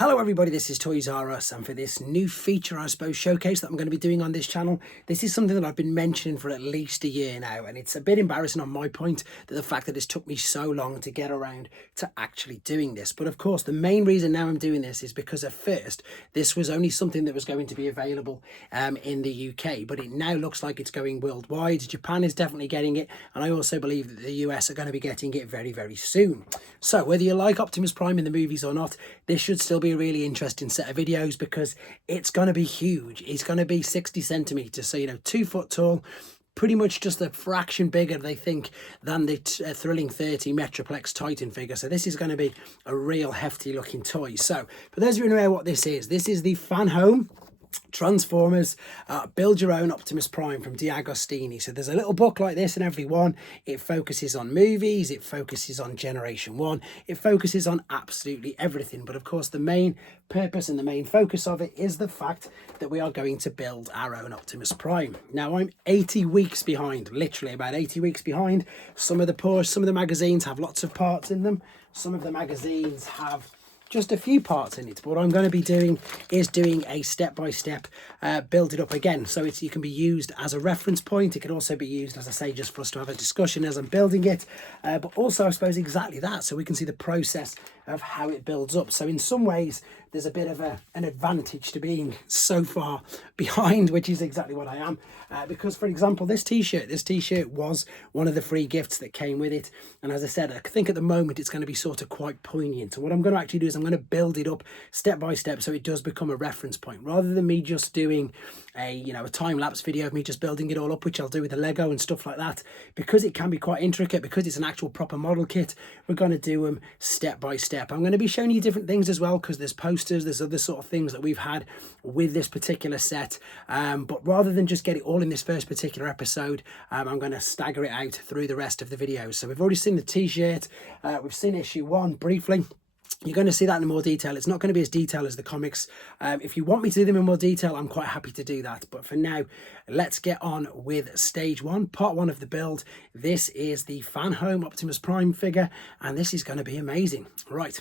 Hello everybody, this is Toys R Us, and for this new feature, I suppose, showcase that I'm going to be doing on this channel, this is something that I've been mentioning for at least a year now, and it's a bit embarrassing on my point that the fact that it's took me so long to get around to actually doing this. But of course, the main reason now I'm doing this is because at first, this was only something that was going to be available in the UK, but it now looks like it's going worldwide. Japan is definitely getting it, and I also believe that the US are going to be getting it very, very soon. So whether you like Optimus Prime in the movies or not, this should still be a really interesting set of videos because it's going to be huge. It's going to be 60 centimeters, so 2 foot tall, pretty much just a fraction bigger, they think, than the thrilling 30 Metroplex Titan figure. So this is going to be a real hefty looking toy. So for those of you who know what this is the fanhome Transformers Build Your Own Optimus Prime from diecast. So there's a little book like this in every one. It focuses on movies, it focuses on Generation 1, it focuses on absolutely everything. But of course the main purpose and the main focus of it is the fact that we are going to build our own Optimus Prime. Now I'm 80 weeks behind, literally about 80 weeks behind. Some of the magazines have lots of parts in them. Some of the magazines have just a few parts in it, but what I'm going to be doing is doing a step-by-step build it up again, so it can be used as a reference point. It can also be used, as I say, just for us to have a discussion as I'm building it, but also I suppose exactly that, so we can see the process of how it builds up. So in some ways there's a bit of an advantage to being so far behind, which is exactly what I am, because for example this t-shirt was one of the free gifts that came with it, and as I said, I think at the moment it's going to be sort of quite poignant. So what I'm going to actually do is I'm going to build it up step by step so it does become a reference point, rather than me just doing a time-lapse video of me just building it all up, which I'll do with the Lego and stuff like that. Because it can be quite intricate, because it's an actual proper model kit, we're going to do them step by step. I'm going to be showing you different things as well, because there's posters, there's other sort of things that we've had with this particular set, but rather than just get it all in this first particular episode, I'm going to stagger it out through the rest of the videos. So we've already seen the t-shirt, we've seen issue 1 briefly. You're going to see that in more detail. It's not going to be as detailed as the comics. If you want me to do them in more detail, I'm quite happy to do that. But for now, let's get on with stage 1, part 1 of the build. This is the fanhome Optimus Prime figure, and this is going to be amazing. Right.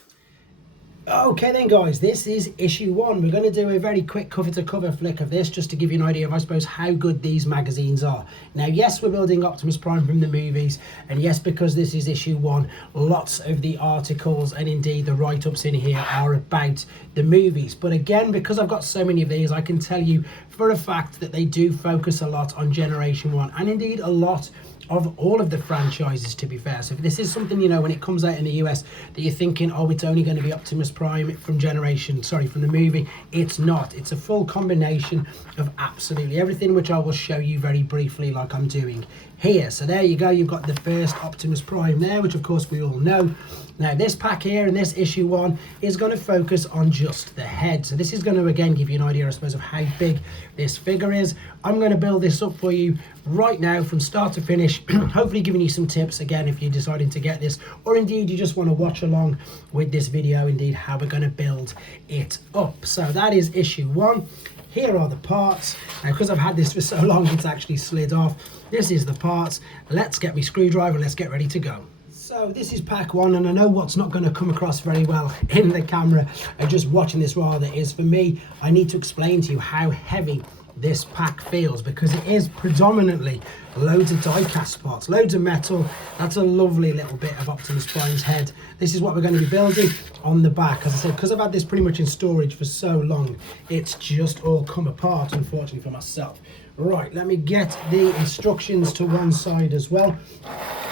Okay then guys, this is issue 1. We're going to do a very quick cover to cover flick of this just to give you an idea of, I suppose, how good these magazines are. Now yes, we're building Optimus Prime from the movies, and yes, because this is issue 1, lots of the articles and indeed the write-ups in here are about the movies. But again, because I've got so many of these, I can tell you for a fact that they do focus a lot on Generation 1 and indeed a lot of all of the franchises, to be fair. So if this is something, when it comes out in the US that you're thinking, oh, it's only going to be Optimus Prime from from the movie, it's not. It's a full combination of absolutely everything, which I will show you very briefly like I'm doing here. So there you go, you've got the first Optimus Prime there, which of course we all know. Now this pack here in this issue 1 is going to focus on just the head. So this is going to again give you an idea, I suppose, of how big this figure is. I'm going to build this up for you right now from start to finish, hopefully giving you some tips again if you're deciding to get this, or indeed you just want to watch along with this video, indeed how we're going to build it up. So that is issue 1. Here are the parts. Now because I've had this for so long it's actually slid off. This is the parts. Let's get me screwdriver, let's get ready to go. So this is pack 1, and I know what's not going to come across very well in the camera, just watching this rather, is for me, I need to explain to you how heavy this pack feels, because it is predominantly loads of die-cast parts, loads of metal. That's a lovely little bit of Optimus Prime's head. This is what we're going to be building on the back. As I said, because I've had this pretty much in storage for so long, it's just all come apart, unfortunately for myself. Right, let me get the instructions to one side as well.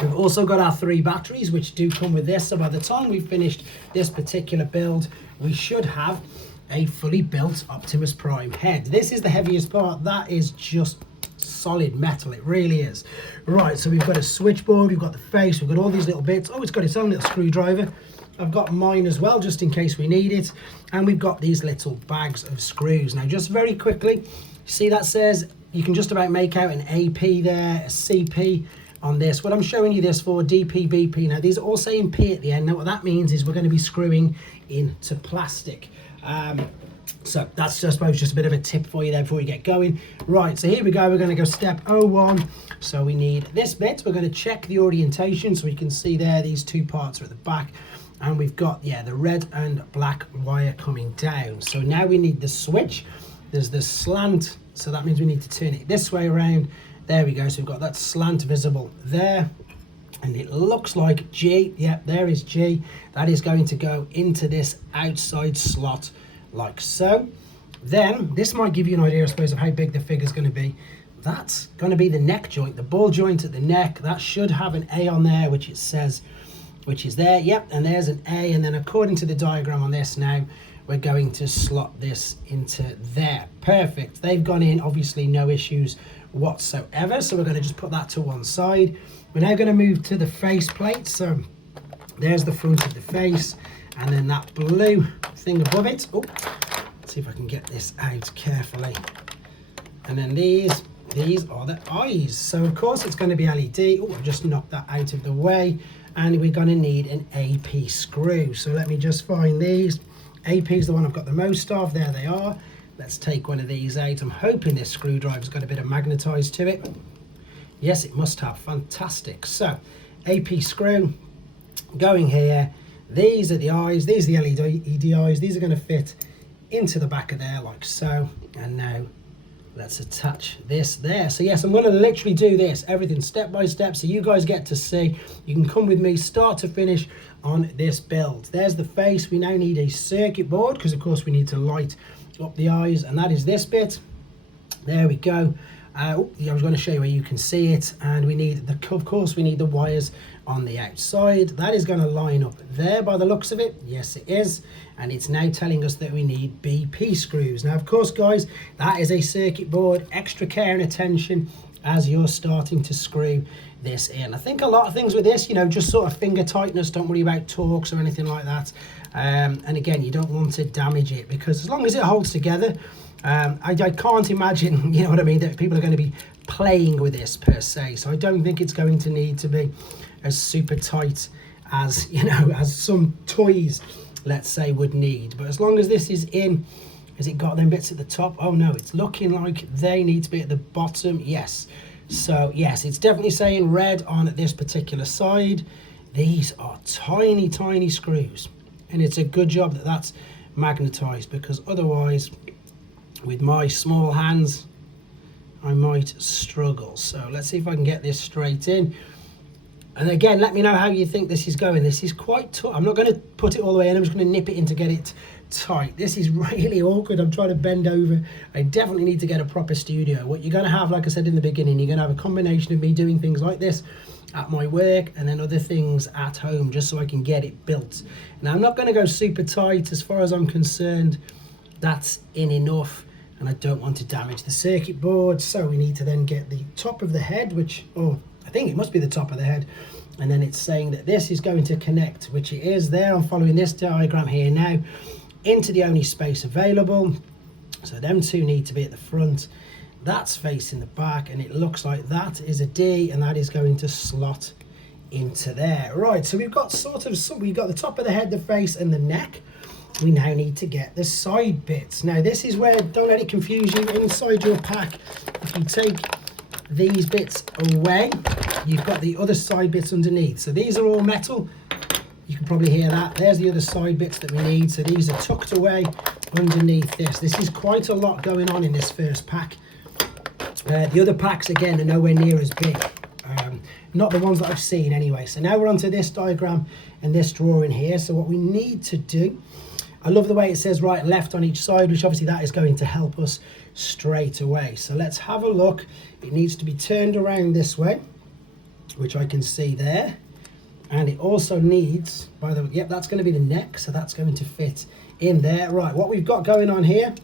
We've also got our 3 batteries, which do come with this, so by the time we've finished this particular build, we should have a fully built Optimus Prime head. This is the heaviest part. That is just solid metal, it really is. Right, so we've got a switchboard, we've got the face, we've got all these little bits. Oh, it's got its own little screwdriver. I've got mine as well, just in case we need it. And we've got these little bags of screws. Now, just very quickly, see that says, you can just about make out an AP there, a CP on this. What I'm showing you this for, DP, BP. Now, these are all saying P at the end. Now, what that means is we're going to be screwing into plastic. So that's, I suppose, just a bit of a tip for you there before we get going. Right, so here we go. We're going to go step 01. So we need this bit. We're going to check the orientation. So you can see there, these 2 parts are at the back. and we've got, yeah, the red and black wire coming down. So now we need the switch. There's the slant, so that means we need to turn it this way around. There we go, so we've got that slant visible there. And it looks like G, yeah, there is G. That is going to go into this outside slot like so. Then this might give you an idea, I suppose, of how big the figure's going to be. That's going to be the neck joint, the ball joint at the neck. That should have an A on there, which it says, which is there. Yep, and there's an A. And then according to the diagram on this now, we're going to slot this into there. Perfect. They've gone in, obviously no issues whatsoever. So we're going to just put that to one side. We're now going to move to the face plate. So there's the front of the face, and then that blue thing above it. Oh, let's see if I can get this out carefully. And then these are the eyes. So of course it's going to be LED. Oh, I've just knocked that out of the way. And we're going to need an AP screw. So let me just find these. AP is the one I've got the most of. There they are. Let's take one of these out. I'm hoping this screwdriver's got a bit of magnetized to it. Yes, it must have. Fantastic. So AP screw going here. These are the eyes. These are the LED eyes. These are going to fit into the back of there like so. And now let's attach this there. So yes, I'm going to literally do this, everything step by step, so you guys get to see. You can come with me start to finish on this build. There's the face. We now need a circuit board because of course we need to light up the eyes, and that is this bit. There we go. I was going to show you where you can see it, and we need of course we need the wires on the outside. That is going to line up there by the looks of it. Yes, it is. And it's now telling us that we need BP screws. Now, of course, guys, that is a circuit board. Extra care and attention as you're starting to screw this in. I think a lot of things with this, you know, just sort of finger tightness. Don't worry about torques or anything like that. And again, you don't want to damage it, because as long as it holds together, I can't imagine, you know what I mean, that people are going to be playing with this per se. So I don't think it's going to need to be as super tight as, you know, as some toys, let's say, would need. But as long as this is in, has it got them bits at the top? Oh no, it's looking like they need to be at the bottom. Yes. So yes, it's definitely saying red on this particular side. These are tiny, tiny screws. And it's a good job that that's magnetized, because otherwise, with my small hands, I might struggle. So let's see if I can get this straight in. And again, let me know how you think this is going. This is quite tough. I'm not going to put it all the way in. I'm just going to nip it in to get it tight. This is really awkward. I'm trying to bend over. I definitely need to get a proper studio. What you're going to have, like I said in the beginning, you're going to have a combination of me doing things like this at my work and then other things at home, just so I can get it built. Now, I'm not going to go super tight. As far as I'm concerned, that's in enough. And I don't want to damage the circuit board. So we need to then get the top of the head, which, oh, I think it must be the top of the head. And then it's saying that this is going to connect, which it is there. I'm following this diagram here now, into the only space available. So them two need to be at the front. That's facing the back, and it looks like that is a D, and that is going to slot into there. Right, so we've got we've got the top of the head, the face, and the neck. We now need to get the side bits. Now this is where, don't let it confuse you, inside your pack, if you take these bits away, you've got the other side bits underneath. So these are all metal. You can probably hear that. There's the other side bits that we need. So these are tucked away underneath this. This is quite a lot going on in this first pack. The other packs, again, are nowhere near as big. Not the ones that I've seen anyway. So now we're onto this diagram and this drawing here. So what we need to do, I love the way it says right and left on each side, which obviously that is going to help us straight away. So let's have a look. It needs to be turned around this way, which I can see there. And it also needs, by the way, yep, that's going to be the neck, so that's going to fit in there. Right, what we've got going on here,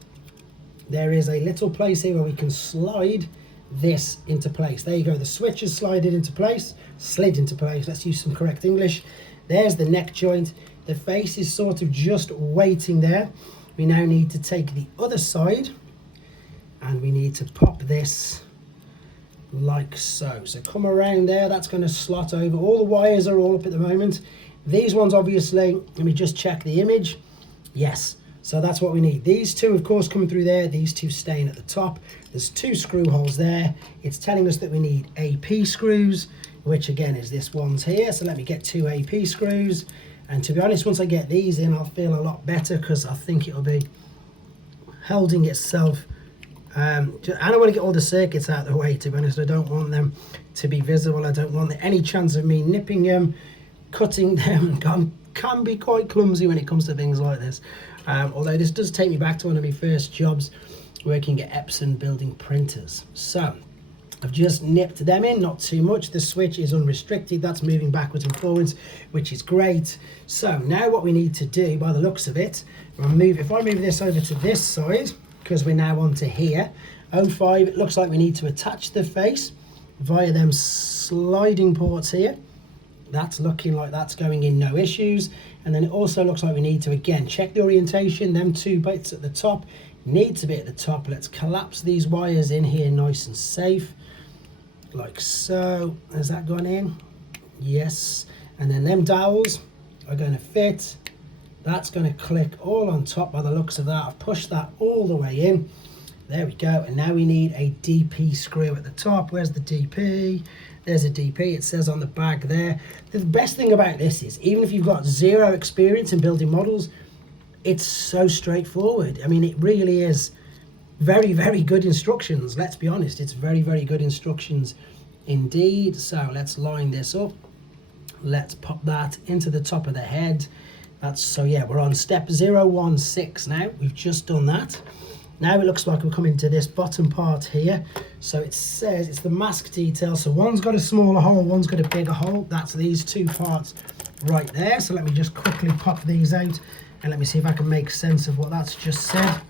there is a little place here where we can slide this into place. There you go, the switch is slid into place. Let's use some correct English. There's the neck joint. The face is sort of just waiting there. We now need to take the other side, and we need to pop this like so. So come around there, that's going to slot over. All the wires are all up at the moment. These ones, obviously, let me just check the image. Yes, so that's what we need. These two, of course, coming through there. These two staying at the top. There's two screw holes there. It's telling us that we need AP screws, which again is this one's here. So let me get two AP screws. And to be honest, once I get these in, I'll feel a lot better, because I think it'll be holding itself. And I want to get all the circuits out of the way, to be honest. I don't want them to be visible. I don't want any chance of me nipping them, cutting them. Can be quite clumsy when it comes to things like this. Although this does take me back to one of my first jobs working at Epson building printers. So I've just nipped them in, not too much. The switch is unrestricted, that's moving backwards and forwards, which is great. So now what we need to do, by the looks of it, if I move this over to this side, because we're now onto here, 05, it looks like we need to attach the face via them sliding ports here. That's looking like that's going in, no issues. And then it also looks like we need to, again, check the orientation. Them two bits at the top need to be at the top. Let's collapse these wires in here nice and safe, like so. Has that gone in? Yes. And then them dowels are going to fit. That's going to click all on top by the looks of that. I've pushed that all the way in. There we go. And now we need a DP screw at the top. Where's the DP? There's a DP. It says on the bag there. The best thing about this is, even if you've got zero experience in building models, it's so straightforward. I mean, it really is very, very good instructions. Let's be honest. It's very, very good instructions indeed. So let's line this up. Let's pop that into the top of the head. So yeah, we're on step 016 now. We've just done that. Now it looks like we're coming to this bottom part here. So it says it's the mask detail. So one's got a smaller hole, one's got a bigger hole. That's these two parts right there. So let me just quickly pop these out and let me see if I can make sense of what that's just said.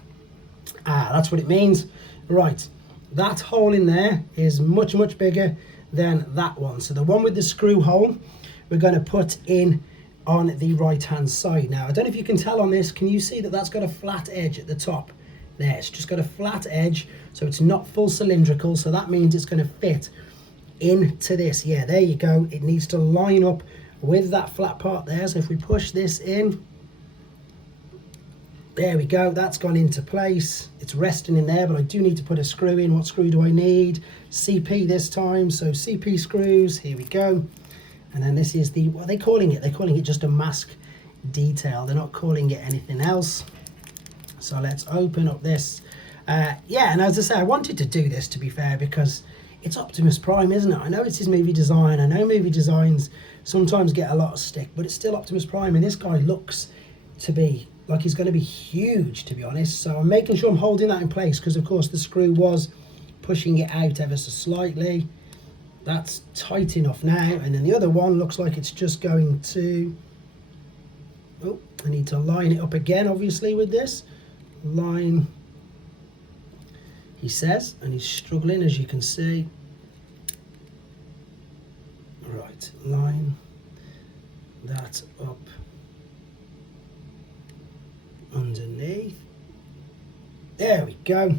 That's what it means. Right, that hole in there is much, much bigger than that one. So the one with the screw hole, we're going to put in on the right hand side. Now I don't know if you can tell on this, can you see that that's got a flat edge at the top there? It's just got a flat edge, so it's not full cylindrical, so that means it's going to fit into this. Yeah, there you go. It needs to line up with that flat part there. So if we push this in, there we go, that's gone into place. It's resting in there, but I do need to put a screw in. What screw do I need? CP this time, so CP screws, here we go. And then this is the, what are they calling it? They're calling it just a mask detail. They're not calling it anything else. So let's open up this. Yeah, and as I say, I wanted to do this, to be fair, because it's Optimus Prime, isn't it? I know it's his movie design. I know movie designs sometimes get a lot of stick, but it's still Optimus Prime, and this guy looks to be like he's going to be huge, to be honest. So I'm making sure I'm holding that in place, because of course the screw was pushing it out ever so slightly. That's tight enough now. And then the other one looks like it's just going to, oh, I need to line it up again, obviously, with this line, he says, and he's struggling, as you can see. Right, line that up underneath. There we go.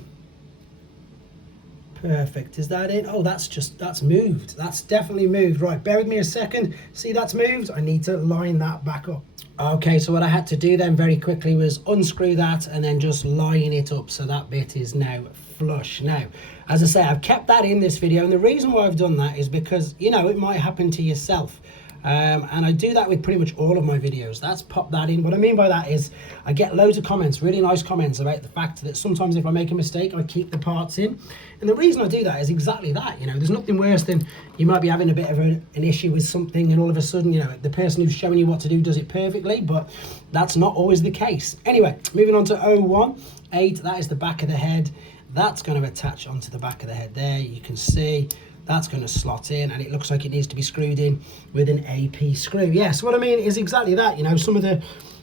Perfect. Is that it? Oh, that's moved. That's definitely moved. Right, bear with me a second. See, that's moved. I need to line that back up. Okay, so what I had to do then very quickly was unscrew that and then just line it up, so that bit is now flush. Now, as I say, I've kept that in this video, and the reason why I've done that is because, you know, it might happen to yourself. And I do that with pretty much all of my videos. That's pop that in. What I mean by that is I get loads of comments, really nice comments, about the fact that sometimes if I make a mistake, I keep the parts in. And the reason I do that is exactly that. You know, there's nothing worse than you might be having a bit of an issue with something, and all of a sudden, you know, the person who's showing you what to do does it perfectly, but that's not always the case. Anyway, moving on to 018, that is the back of the head. That's going to attach onto the back of the head there. You can see that's going to slot in, and it looks like it needs to be screwed in with an AP screw. Yes, what I mean is exactly that. You know, some of the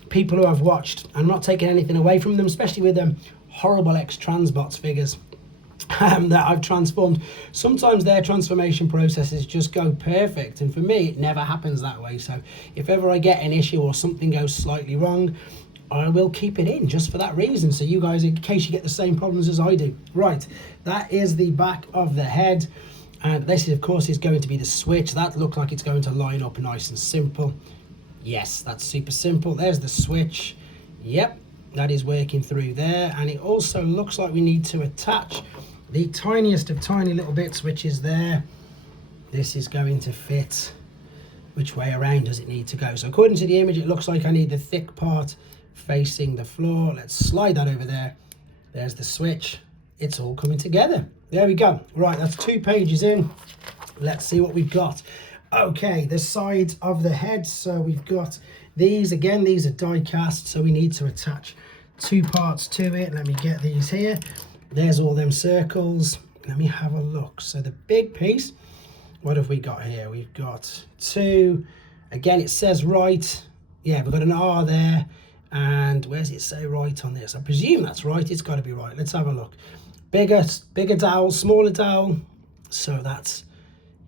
people who I've watched, I'm not taking anything away from them, especially with them horrible ex-Transbots figures that I've transformed. Sometimes their transformation processes just go perfect, and for me, it never happens that way. So if ever I get an issue or something goes slightly wrong, I will keep it in just for that reason, so you guys, in case you get the same problems as I do. Right, that is the back of the head. And this, of course, is going to be the switch. That looks like it's going to line up nice and simple. Yes, that's super simple. There's the switch. Yep, that is working through there. And it also looks like we need to attach the tiniest of tiny little bits, which is there. This is going to fit which way around does it need to go. So according to the image, it looks like I need the thick part facing the floor. Let's slide that over there. There's the switch. It's all coming together. There we go. Right, that's 2 pages in. Let's see what we've got. Okay, the sides of the head. So we've got these. Again, these are die cast, so we need to attach 2 parts to it. Let me get these here. There's all them circles. Let me have a look. So the big piece, what have we got here? We've got 2. Again, it says right. Yeah, we've got an R there. And where does it say right on this? I presume that's right. It's got to be right. Let's have a look. Bigger dowel, smaller dowel. So that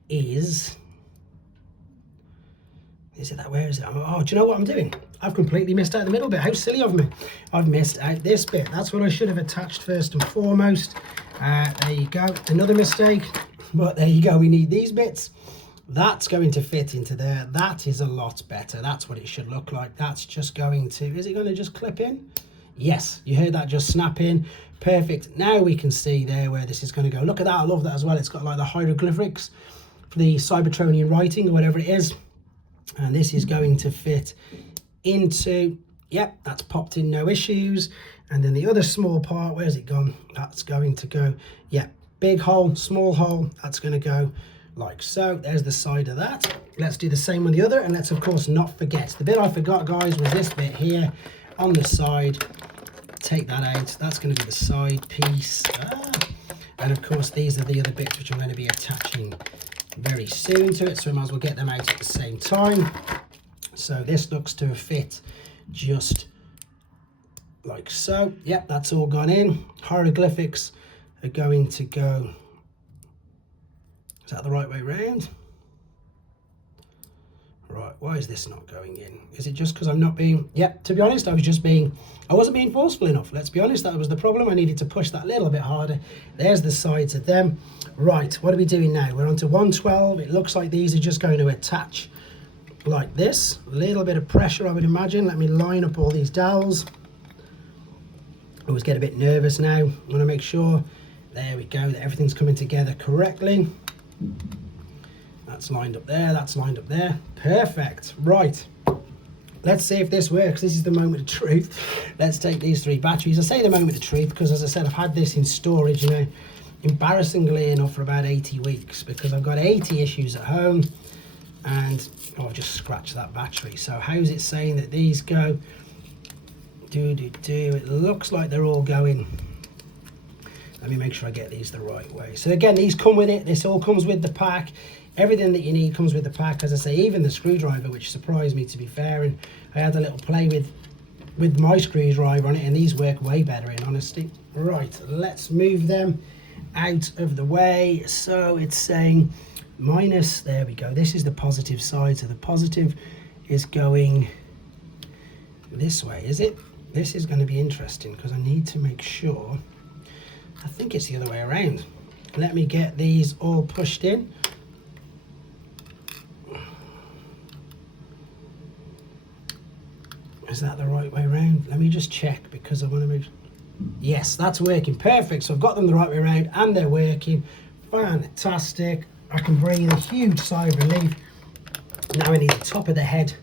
is it that? Where is it? Oh, do you know what I'm doing? I've completely missed out the middle bit. How silly of me. I've missed out this bit. That's what I should have attached first and foremost. There you go. Another mistake. But there you go. We need these bits. That's going to fit into there. That is a lot better. That's what it should look like. That's just going to... Is it going to just clip in? Yes. You heard that just snap in. Perfect. Now we can see there where this is going to go. Look at that. I love that as well. It's got like the hieroglyphics for the Cybertronian writing or whatever it is. And this is going to fit into... Yep, that's popped in, no issues. And then the other small part, where's it gone? That's going to go... Yeah, big hole, small hole. That's going to go like so. There's the side of that. Let's do the same on the other. And let's, of course, not forget. The bit I forgot, guys, was this bit here on the side. Take that out. That's going to be the side piece. And, of course, these are the other bits which I'm going to be attaching very soon to it, so we might as well get them out at the same time. So this looks to fit just like so. Yep, that's all gone in. Hieroglyphics are going to go... Is that the right way round? Right, why is this not going in? Is it just because I'm not being... Yep, to be honest, I wasn't being forceful enough. Let's be honest, that was the problem. I needed to push that a little bit harder. There's the sides of them. Right, what are we doing now? We're on to 112. It looks like these are just going to attach like this. A little bit of pressure, I would imagine. Let me line up all these dowels. I always get a bit nervous now. I want to make sure, there we go, that everything's coming together correctly. That's lined up there, that's lined up there. Perfect. Right. Let's see if this works. This is the moment of truth. Let's take these 3 batteries. I say the moment of truth because, as I said, I've had this in storage, you know, embarrassingly enough, for about 80 weeks because I've got 80 issues at home and I've just scratched that battery. So how's it saying that these go? It looks like they're all going. Let me make sure I get these the right way. So again, these come with it. This all comes with the pack. Everything that you need comes with the pack. As I say, even the screwdriver, which surprised me, to be fair. And I had a little play with my screwdriver on it, and these work way better, in honesty. Right, let's move them out of the way. So it's saying minus, there we go. This is the positive side. So the positive is going this way, is it? This is going to be interesting because I need to make sure. I think it's the other way around. Let me get these all pushed in. Is that the right way around? Let me just check because I want to make... Yes, that's working perfect. So I've got them the right way around and they're working. Fantastic. I can breathe a huge sigh of relief. Now I need the top of the head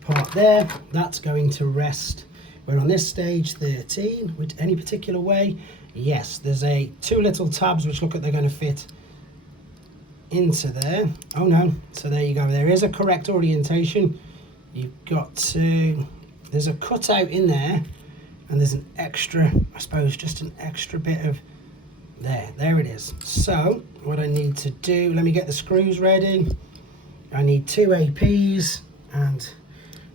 part there. That's going to rest. We're on this stage 13. With any particular way? Yes, there's 2 little tabs which look like they're going to fit into there. Oh no, so there you go. There is a correct orientation. You've got to... There's a cutout in there and there's an extra, I suppose, just an extra bit of there it is. So what I need to do, let me get the screws ready. I need 2 APs, and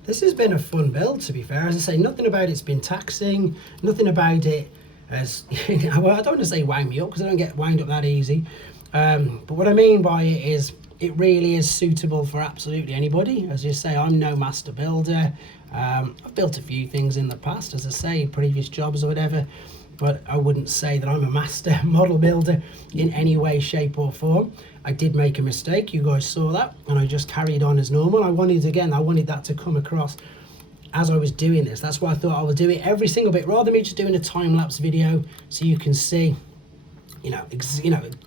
this has been a fun build, to be fair. As I say, nothing about it's been taxing, nothing about it has, well, I don't want to say wound me up because I don't get wound up that easy. But what I mean by it is it really is suitable for absolutely anybody. As you say, I'm no master builder. I've built a few things in the past, as I say, previous jobs or whatever, but I wouldn't say that I'm a master model builder in any way, shape or form. I did make a mistake, you guys saw that, and I just carried on as normal. I wanted that to come across as I was doing this. That's why I thought I would do it every single bit, rather than me just doing a time-lapse video so you can see you know,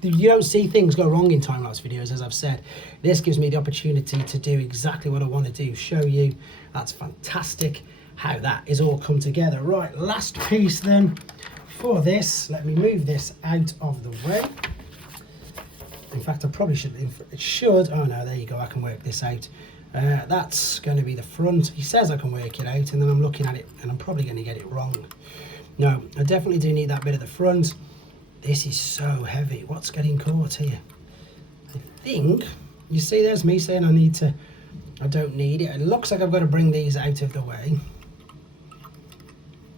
you don't see things go wrong in time-lapse videos, as I've said. This gives me the opportunity to do exactly what I want to do, show you. That's fantastic how that is all come together. Right, last piece then for this. Let me move this out of the way. In fact, I probably should, it should, oh no, there you go, I can work this out. That's going to be the front. He says I can work it out, and then I'm looking at it and I'm probably going to get it wrong. No, I definitely do need that bit at the front. This is so heavy. What's getting caught here? I think, you see, there's me saying I don't need it. It looks like I've got to bring these out of the way.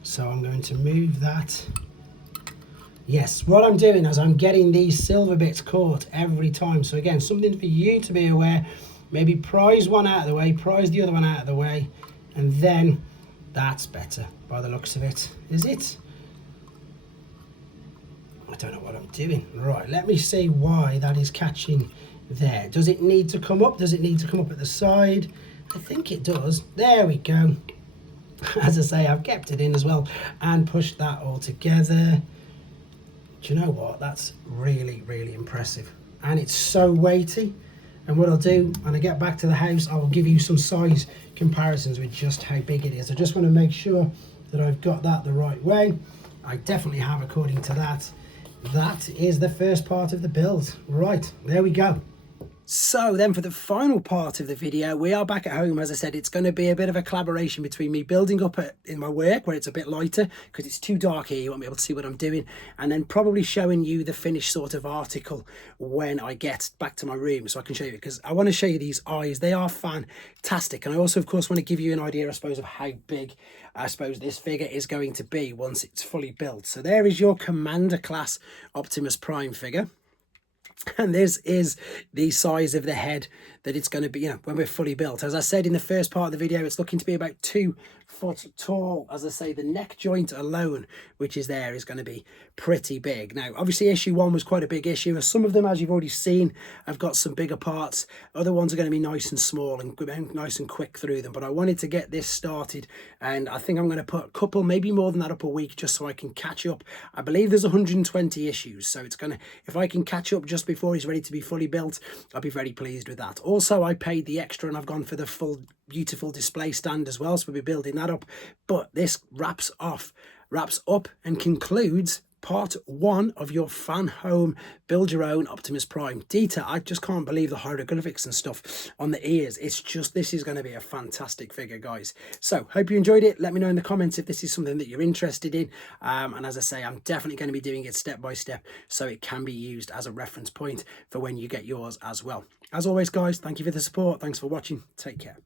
So I'm going to move that. Yes, what I'm doing is I'm getting these silver bits caught every time. So again, something for you to be aware. Maybe prise one out of the way, prise the other one out of the way, and then that's better by the looks of it. Is it? I don't know what I'm doing. Right, let me see why that is catching there. Does it need to come up? Does it need to come up at the side? I think it does. There we go. As I say, I've kept it in as well and pushed that all together. Do you know what? That's really, really impressive. And it's so weighty. And what I'll do when I get back to the house, I will give you some size comparisons with just how big it is. I just want to make sure that I've got that the right way. I definitely have, according to that. That is the first part of the build. Right, there we go. So then for the final part of the video, we are back at home. As I said, it's going to be a bit of a collaboration between me building up in my work where it's a bit lighter because it's too dark here, you won't be able to see what I'm doing, and then probably showing you the finished sort of article when I get back to my room so I can show you, because I want to show you these eyes. They are fantastic, and I also of course want to give you an idea, I suppose, of how big I suppose this figure is going to be once it's fully built. So there is your Commander class Optimus Prime figure. And this is the size of the head that it's going to be, you know, when we're fully built. As I said in the first part of the video, it's looking to be about 2 foot tall. As I say, the neck joint alone, which is there, is going to be pretty big. Now, obviously, issue 1 was quite a big issue. Some of them, as you've already seen, have got some bigger parts. Other ones are going to be nice and small and nice and quick through them. But I wanted to get this started, and I think I'm going to put a couple, maybe more than that, up a week just so I can catch up. I believe there's 120 issues, so it's going to, if I can catch up just before he's ready to be fully built, I'll be very pleased with that. Also, I paid the extra and I've gone for the full beautiful display stand as well, so we'll be building that up. But this wraps up and concludes part 1 of your fan home build your own Optimus Prime. Detail, I just can't believe the hieroglyphics and stuff on the ears. It's just, this is going to be a fantastic figure, guys. So hope you enjoyed it. Let me know in the comments if this is something that you're interested in, and as I say, I'm definitely going to be doing it step by step so it can be used as a reference point for when you get yours as well. As always, guys, thank you for the support. Thanks for watching. Take care.